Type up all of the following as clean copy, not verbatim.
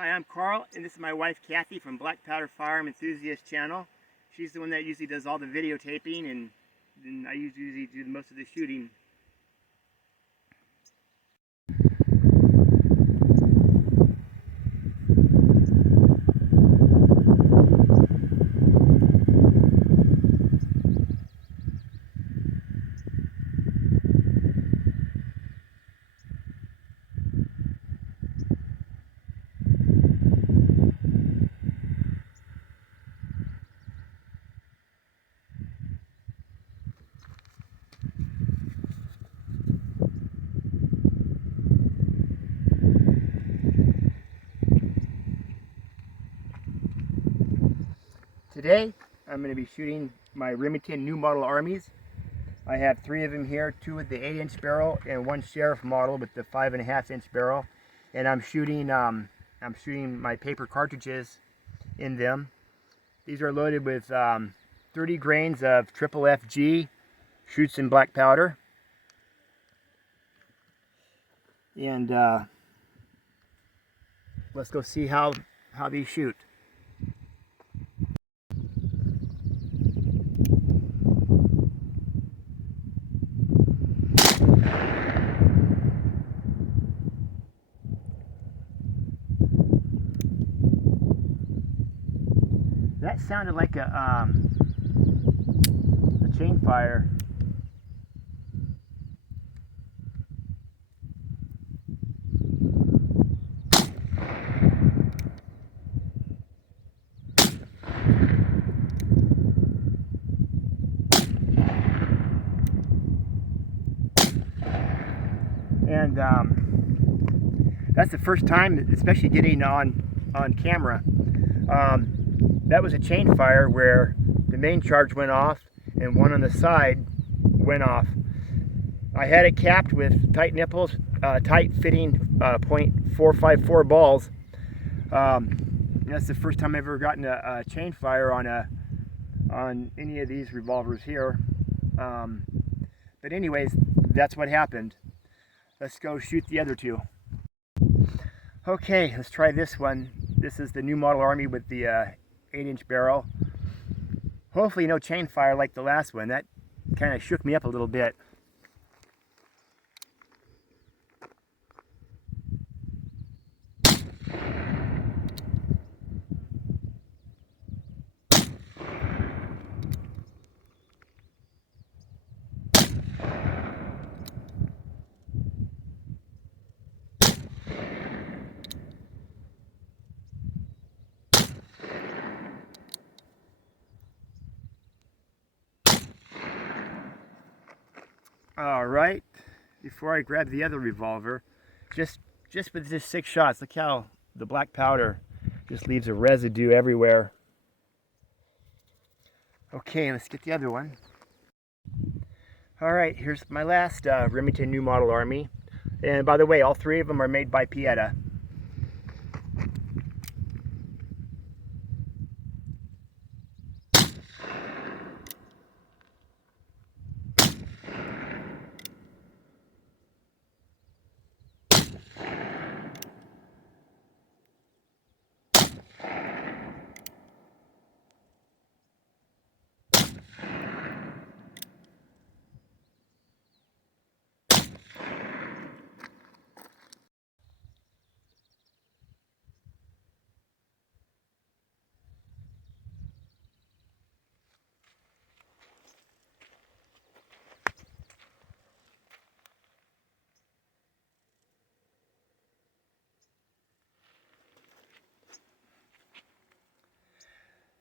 Hi, I'm Carl, and this is my wife Kathy from Black Powder Firearm Enthusiast channel. She's the one that usually does all the videotaping, and I usually do most of the shooting. Today, I'm going to be shooting my Remington new model Armies. I have 3 of them here, 2 with the 8-inch barrel and 1 Sheriff model with the 5.5-inch barrel. And I'm shooting my paper cartridges in them. These are loaded with 30 grains of triple FG, shoots in black powder. And let's go see how these shoot. That sounded like a chain fire. And that's the first time, especially getting on camera. That was a chain fire where the main charge went off and one on the side went off. I had it capped with tight nipples, tight fitting .454 balls. That's the first time I've ever gotten a chain fire on any of these revolvers here. But anyways, that's what happened. Let's go shoot the other 2. Okay, let's try this one. This is the new model Army with the 8-inch barrel. Hopefully no chain fire like the last one. That kind of shook me up a little bit. All right, before I grab the other revolver, just with just 6 shots, look how the black powder just leaves a residue everywhere. Okay, let's get the other one. All right, here's my last Remington new model Army. And by the way, all 3 of them are made by Pieta.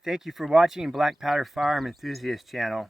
Thank you for watching Black Powder Firearm Enthusiast channel.